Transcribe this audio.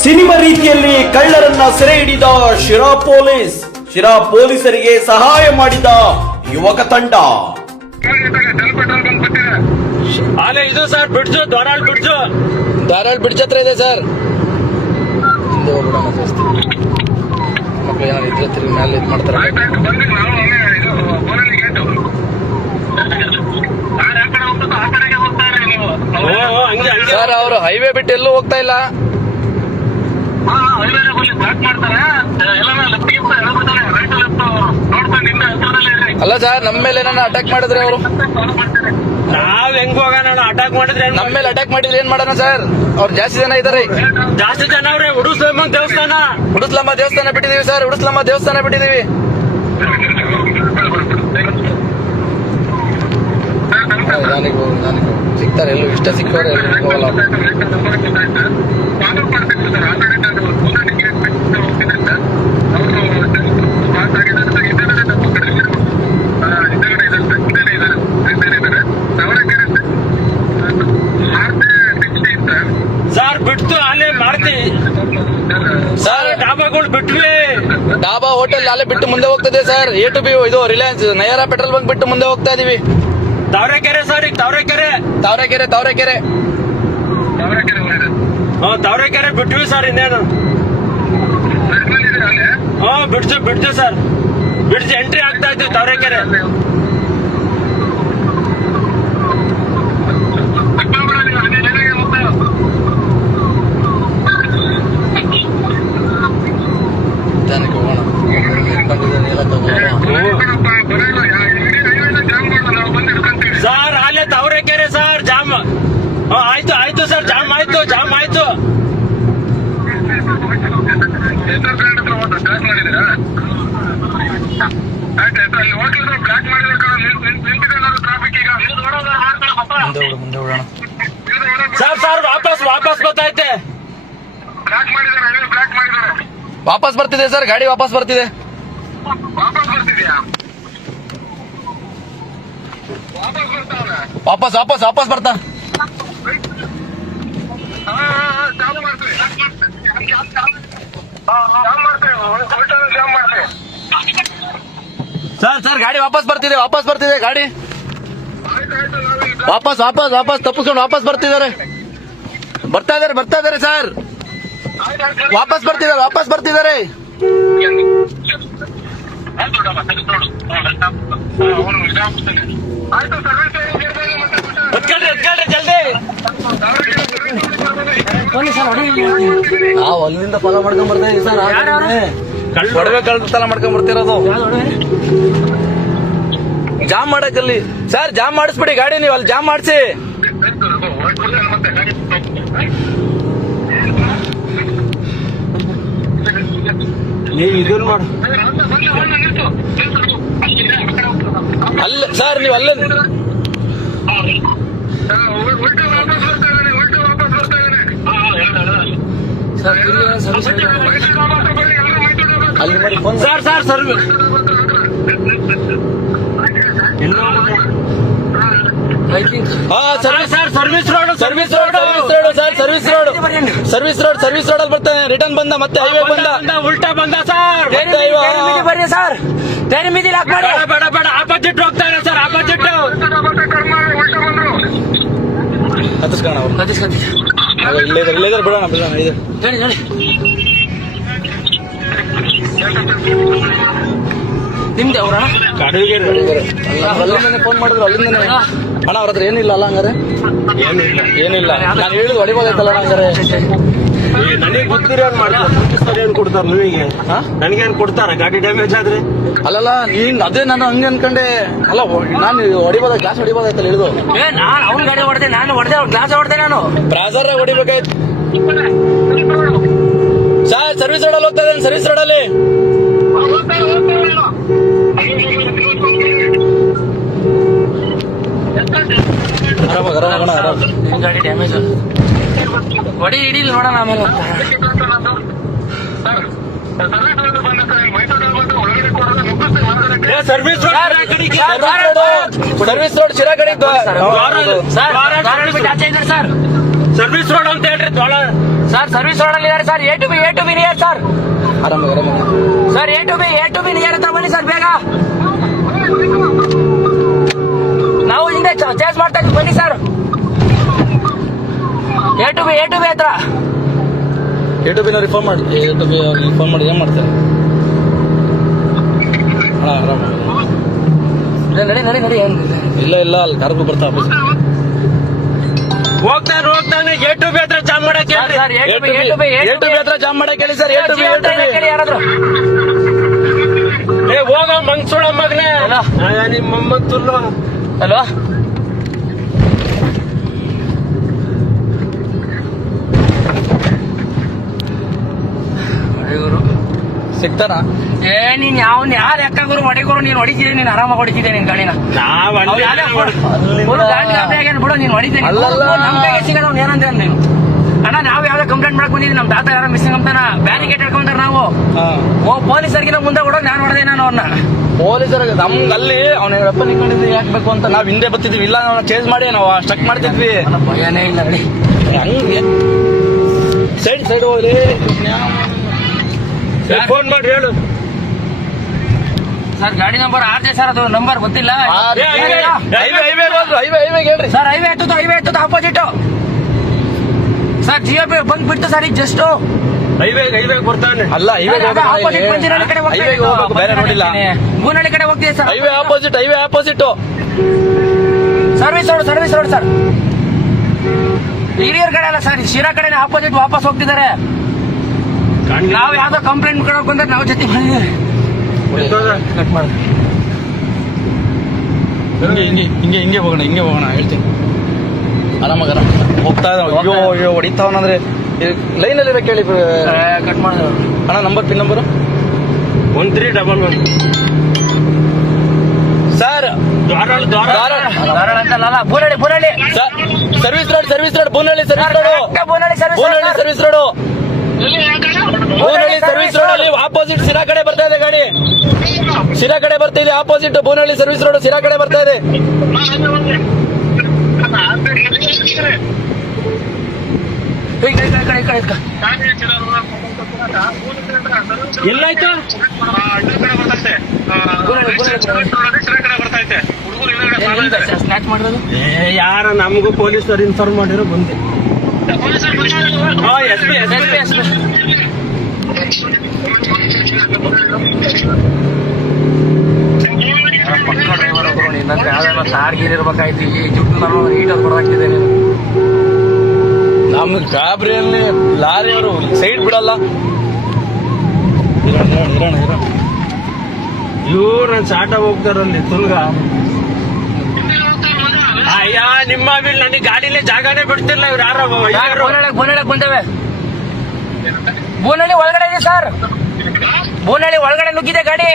Cinema ರೀತಿಯಲ್ಲಿ ಕಳ್ಳರನ್ನ ಸೆರೆ ಹಿಡಿದ ಶಿರಾ ಪೊಲೀಸರಿಗೆ ಸಹಾಯ ಮಾಡಿದ ಯುವಕ ತಂಡ. ಅಲ್ಲೇ ಇದು ಸರ್ ಬಿಡ್ಸು ಧಾರಾಳ್ ಬಿಡ್ಜ್ ಹತ್ರ ಇದೆ ಸರ್. ಹಿಂದೆ ಹೋಗ್ಬಿಡೋಣ ಜಾಸ್ತಿ ಮಕ್ಳು ಏನಾದ್ರು ಇದ್ರೆ ತಿರುಗಿ ಮೇಲೆ ಇದು ಮಾಡ್ತಾರೆ. ಸರ್ ಅವರು ಹೈವೇ ಬಿಟ್ಟು ಎಲ್ಲೂ ಹೋಗ್ತಾ ಇಲ್ಲ. ಅಲ್ಲ ಸರ್ ನಮ್ಮ ಮೇಲೆ ಏನಾರ ಅಟ್ಯಾಕ್ ಮಾಡಿದ್ರೆ ಅವರು ನಾವ್ ಹೆಂಗ್ ಹೋಗೋಣ ಅಟ್ಯಾಕ್ ಮಾಡಿದ್ರೆ ನಮ್ಮ ಮೇಲೆ ಅಟ್ಯಾಕ್ ಮಾಡಿದ್ರೆ ಏನ್ ಮಾಡೋಣ ಸರ್? ಅವ್ರು ಜಾಸ್ತಿ ಜನ ಇದಾರೆ. ಜಾಸ್ತಿ ಜನ ಅವ್ರೆ. ಉಡುಸ್ಲಮ್ಮ ದೇವಸ್ಥಾನ ಬಿಟ್ಟಿದೀವಿ ಸರ್. ಉಡುಸ್ಲಮ್ಮ ದೇವಸ್ಥಾನ ಬಿಟ್ಟಿದೀವಿ. ಸಿಗ್ತಾರೆ ಎಲ್ಲೂ ಇಷ್ಟ ಸಿಕ್ಕವ್ರೆ ಹೋಗಲ್ಲ. ಸರ್ ಬಿಡ್ತು ಅಲ್ಲೇ ಮಾಡ್ತೀವಿ ಸರ್ ಡಾಬಾಗಳು ಬಿಟ್ವಿ. ಡಾಬಾ ಹೋಟೆಲ್ ಅಲ್ಲೇ ಬಿಟ್ಟು ಮುಂದೆ ಹೋಗ್ತದೆ ಸರ್. ಎ ಟು ಬಿ ಇದು ರಿಲಯನ್ಸ್ ನಯರಾ ಪೆಟ್ರೋಲ್ ಬಂಕ್ ಬಿಟ್ಟು ಮುಂದೆ ಹೋಗ್ತಾ ಇದೀವಿ. ತಾವರೆಕೆರೆ ಸರ್. ಈಗ ತಾವರೆಕೆರೆ ತಾವರೆಕೆರೆ ಬಿಟ್ವಿ ಸರ್. ಇನ್ನೇನು ಬಿಡ್ಜು ಸರ್. ಬಿಡ್ಜು ಎಂಟ್ರಿ ಆಗ್ತಾ ಇದ್ವಿ ತಾವರೆಕೆರೆ. ಹೋಗೋಣ ಸರ್ ಅಲ್ಲೇ ತಾವರೆಕೆರೆ ಸರ್ ಜಾಮ್. ಆಯ್ತು ಸರ್ ಜಾಮ್ ಆಯ್ತು. ಮುಂದೆ ಹೋಗೋಣ ಸರ್ ವಾಪಸ್ ಗೊತ್ತೈತೆ. ವಾಪಸ್ ಬರ್ತಿದೆ ಸರ್. ಗಾಡಿ ವಾಪಸ್ ಬರ್ತಿದೆ. ವಾಪಸ್ ಬರ್ತಾ. ಸರ್ ಗಾಡಿ ವಾಪಸ್ ಬರ್ತಿದೆ ಗಾಡಿ. ವಾಪಸ್ ತಪ್ಪಿಸ್ಕೊಂಡು ವಾಪಸ್ ಬರ್ತಾ ಇದಾರೆ ಸರ್. ವಾಪಸ್ ಬರ್ತಿದ್ದಾರೆ. ಎತ್ಕೊಳ್ರಿ ಜಲ್ದಿ. ನಾವು ಅಲ್ಲಿಂದ ಫಾಲೋ ಮಾಡ್ಕೊಂಡ್ ಬರ್ತಾ ಇದೀವಿ ಸರ್. ಒಡವೆ ಕಳ್ತನ ಮಾಡ್ಕೊಂಡ್ ಬರ್ತಿರೋದು. ಜಾಮ್ ಮಾಡಕ್ಕಲ್ಲಿ ಸರ್. ಜಾಮ್ ಮಾಡಿಸ್ಬಿಡಿ ಗಾಡಿ. ನೀವು ಅಲ್ಲಿ ಜಾಮ್ ಮಾಡಿಸಿ. ನೀವು ಇದನ್ನ ಮಾಡು ಅಲ್ಲ ಸರ್. ನೀವು ಅಲ್ಲೇ ಅಲ್ಲಿ ಮಾಡಿ phone sir service service road ಅಲ್ಲಿ ಬರ್ತಾನೆ. ರಿಟರ್ನ್ ಬಂದ ಮತ್ತೆ ಹೈವೇ ಬಂದ. ಉಲ್ಟಾ ಬಂದ ಸರ್. ಬರ್ರಿ ಸರ್. ಬೇರೆ ಮೀದಿ ಲಾಕ್ ಮಾಡಿ. ಬೇಡ ಆಪೋಸಿಟ್ ಹೋಗ್ತಾನೆ ಸರ್. ಆಪೋಸಿಟ್ ಹತ್ತಿಸ್ಕೋಣ ಇಲ್ಲೇ ಬಿಡೋಣ. ನಿಮ್ದು ಅವ್ರ ಅಲ್ಲಿಂದನೇ ಫೋನ್ ಮಾಡಿದ್ರು. ಅಲ್ಲಿಂದನೇ ಅಣ್ಣ ಅವ್ರ ಹತ್ರ ಏನಿಲ್ಲ ಅಲ್ಲ ಹಂಗಾರೆ? ಏನಿಲ್ಲ. ನಾನು ಹೇಳಿದ್ ಹೊಡಿಬೋದಾಯ್ತಲ್ಲ ಹಂಗಾರೆ. ನನಗೆ ಗೊತ್ತಿರೋರು ಮಾಡ್ತಾರೆ. ಏನ್ ಕೊಡ್ತಾರ ನೀವಿಗೆ? ನನಗೇನ್ ಕೊಡ್ತಾರ ಗಾಡಿ ಡ್ಯಾಮೇಜ್ ಆದ್ರೆ? ಅಲ್ಲಲ್ಲ ನೀನ್ ಅದೇ ನಾನು ಹಂಗೆ ಅನ್ಕೊಂಡೆ. ಅಲ್ಲ ನಾನು ಹೊಡಿಬೋದ ಗ್ಲಾಸ್ ಹೊಡಿಬೋದಾಯ್ತಲ್ಲ ಹೇಳಿದು. ನಾನು ಅವ್ನ ಗಾಡಿ ಹೊಡೆದೆ. ನಾನು ಹೊಡೆದೆ ಗ್ಲಾಸ್ ಹೊಡೆದೆ. ನಾನು ಬ್ರಾಸರ್ ಹೊಡಿಬೇಕಾಯ್ತು ಸರ್. ಸರ್ವಿಸ್ ರೋಡ್ ಅಲ್ಲಿ ಹೋಗ್ತಾ ಇದ್ದೇನೆ. ಸರ್ವಿಸ್ ರೋಡ್ ಅಲ್ಲಿ ಗಾಡಿ ಡ್ಯಾಮೇಜ್ ಹೊಡಿ ಹಿಡಿಲಿ ನೋಡೋಣ ಆಮೇಲೆ. ಸರ್ವಿಸ್ ರೋಡ್ ಶಿರಾ ಕಡೆ ಸರ್ವಿಸ್ ರೋಡ್ ಅಂತ ಹೇಳ್ರಿ. ಸರ್ ಸರ್ವಿಸ್ ರೋಡ್ ಅಲ್ಲಿ ಇದ್ದಾರೆ sir. A to B near sir. ಆರಾಮಾಗಿ sir A to B near ಹತ್ರ ಬನ್ನಿ ಸರ್ ಬೇಗ. ನಾವು ಹಿಂದೆ ಚೇಂಜ್ ಮಾಡ್ತಾ ಇದ್ವಿ ಬನ್ನಿ ಸರ್. ಎ ಟು ಬಿ ಹತ್ರ. ಎ ಟು ಬಿನ ರಿಫಾರ್ಮ್ ಮಾಡಿ. ಎ ಟು ಬಿ ರಿಫಾರ್ಮ್ ಮಾಡಿ ಏನ್ ಮಾಡ್ತಾರೆ? ಹಾ ಆರಾಮಾಗಿ ನಡಿ ಇಲ್ಲ ಅಲ್ಲಿ ಕರ್ಕೊ ಬರ್ತಾ ಆಫೀಸ್. ಹೋಗ್ತಾನೆ ಎ ಟು ಬಿ ಹತ್ರ ಜಾಮ್ ಮಾಡಕ್ಕೆ ಹೇಳ್ರಿ. ಸರ್ ಎ ಟು ಬಿ ಹತ್ರ ಜಾಮ್ ಮಾಡಕ್ಕೆ ಹೇಳಿ ಸರ್. ಎ ಟು ಬಿ ಯಾರಾದ್ರು ಏ ಹೋಗ ಮಂಗ್ಸುಳ ಮಗನೇ. ಹಲೋ. ನಿಮ್ಮ ಮೊಮ್ಮತ್ತುಲ್ಲು. ಹಲೋ ಸಿಗ್ತಾನ? ಏ ನೀನ್ ಯಾರು ಎಕ್ಕಾಗುರು ಹೊಡಿಗುರು ನೀನ್ ಹೊಡಿತಿದ್ದೆ. ನೀನ್ ಆರಾಮಾಗಿ ಹೊಡಿತಿದ್ದೆ ನಿನ್ ಗಾಡಿನ. ನಾವ್ ಅಲ್ಲಿ ಫುಲ್ ಗಾಡಿ ಗಾಬರಿ ಆಗ್ಯಾನ ಬಿಡು. ನೀನ್ ಹೊಡಿತೀನಿ ನಮ್ ಕೈಗೆ ಸಿಗೋಣ ಏನಂದ್ರೆ ನೀನು. ಅಣ್ಣ ನಾವ್ ಯಾವ್ದೋ ಕಂಪ್ಲೇಂಟ್ ಮಾಡಕ್ ಬಂದಿದ್ವಿ. ನಮ್ ತಾತ ಯಾರೋ ಮಿಸ್ಸಿಂಗ್ ಅಂತಾನ ಬ್ಯಾರಿಕೇಡ್ ಹೇಳ್ಕೊಂತಾರ ನಾವು. ಪೊಲೀಸರಿಗೆ ಮುಂದೆ ಕೊಡೋದು ನಾನು ಹೊಡೆದೆ ನಾನು ಅವ್ರನ್ನ. ಪೊಲೀಸರಿಗೆ ನಮ್ಗೆ ಅಲ್ಲಿ ಅವನಿಗಪ್ಪ ನಿಂತ್ಕೊಂಡಿದ್ದು ಯಾಕಬೇಕು ಅಂತ ನಾವ್ ಹಿಂದೆ ಬರ್ತಿದ್ವಿ. ಇಲ್ಲ ನಾವು ಚೇಂಜ್ ಮಾಡಿ ನಾವು ಸ್ಟಕ್ ಮಾಡ್ತಿದ್ವಿ. ಭಯನೇ ಇಲ್ಲ ನೋಡಿ. ಹಂಗೆ ಸೈಡ್ ಹೋಗ್ಲಿ. ಫೋನ್ ಮಾಡಿ ಹೇಳು. ಸರ್ ಗಾಡಿ ನಂಬರ್ ಆರ್ಜೆ ಸರ್. ಅದು ನಂಬರ್ ಗೊತ್ತಿಲ್ಲ ಹೈವೇ ಹೇಳ್ರಿ ಸರ್. ಹೈವೇ ಹತ್ತುತ್ತು ಆಪೋಸಿಟ್ ಸರ್. ಜಿಯೋ ಬಂದ್ ಬಿಡ್ತು ಸರ್. ಈಗ ಜಸ್ಟ್ ಹೈವೇ ಬರ್ತಾನೆ. ಅಲ್ಲ ಹೈವೇ ಆಪೋಸಿಟ್ ಬಂದಿರೋ ಕಡೆ ಹೋಗ್ಬೇಕು, ಬೇರೆ ನೋಡಿಲ್ಲ. ಬೂನಹಳ್ಳಿ ಕಡೆ ಹೋಗ್ತೀವಿ sir. Highway opposite service road sir. ಹಿರಿಯರ್ ಕಡೆ ಅಲ್ಲ ಸರ್. ಶಿರಾ ಕಡೆ ಆಪೋಸಿಟ್ ವಾಪಸ್ ಹೋಗ್ತಿದ್ದಾರೆ. ನಾವ್ ಯಾವ್ದೋ ಕಂಪ್ಲೇಂಟ್ ಕೊಡಕ್ ಬಂದ್ರೆ ನಾವು ಜೊತೆ ಬಂದಿದ್ದೀವಿ. ಕಟ್ ಮಾಡ. ಹಿಂಗೆ ಹೋಗೋಣ ಹೇಳ್ತೀನಿ. ಆರಾಮಾಗ ಹೋಗ್ತಾ ಇದ್ದಾವ. ಅಯ್ಯೋ ಹೊಡಿತಾವನಂದ್ರೆ ಲೈನಲ್ಲಿ ಇರ್ಬೇಕು ಹೇಳಿ. ಕಟ್ ಮಾಡಿದ್ರು ಅಣ್ಣ number pin number 1311 sir. Dharwad ಅಂತಲ್ಲ ಬೂನಹಳ್ಳಿ ಸರ್ವಿಸ್ ರೋಡ್ ಬೂನಹಳ್ಳಿ ಸರ್ವಿಸ್ ರೋಡ್ ಅಲ್ಲಿ ಆಪೋಸಿಟ್ ಸಿರಾ ಕಡೆ ಬರ್ತಾ ಇದೆ ಗಾಡಿ. ಸಿರಾ ಕಡೆ ಬರ್ತಾ ಇದೆ ಆಪೋಸಿಟ್. ಬೂನಹಳ್ಳಿ ಸರ್ವಿಸ್ ರೋಡ್ ಸಿರಾ ಕಡೆ ಬರ್ತಾ ಇದೆ. ಎಲ್ಲಾಯ್ತು? ಸ್ನ್ಯಾಚ್ ಮಾಡಿರೋದು ಯಾರ ನಮಗೂ ಪೊಲೀಸರು ಇನ್ಫಾರ್ಮ್ ಮಾಡಿರೋ ಬಂದೆ. ಪಕ್ಕ ಡ್ರೈವರ್ ಒಬ್ರು ನಿನ್ನಂತ ಯಾವ್ದಾರ ಸಾರ್ಗೀರ್ ಇರ್ಬೇಕಾಯ್ತು. ಈ ಜುಟ್ಟು ಈಟಲ್ಲಿ ಕೊಡಾಕ್ತಿದೆ ನೀನು. ನಮ್ಗೆ ಗಾಬರಿಯಲ್ಲಿ ಲಾರಿ ಅವರು ಸೈಡ್ ಬಿಡಲ್ಲ. ಇವ್ರು ನನ್ನ ಚಾಟ ಹೋಗ್ತಾರಲ್ಲಿ ತುಲ್ಗ. ಅಯ್ಯ ನಿಮ್ಮ ನನಗೆ ಗಾಡಿಲೇ ಜಾಗನೇ ಬಿಡ್ತಿಲ್ಲ ಇವ್ರು ಯಾರು. ಬೂನಹಳ್ಳಿ ಬಂದೇವೆ. ಬೂನಹಳ್ಳಿ ಒಳಗಡೆ ಇದೆ ಸರ್. ಬೂನಹಳ್ಳಿ ಒಳಗಡೆ ನುಗ್ಗಿದೆ ಗಾಡಿ.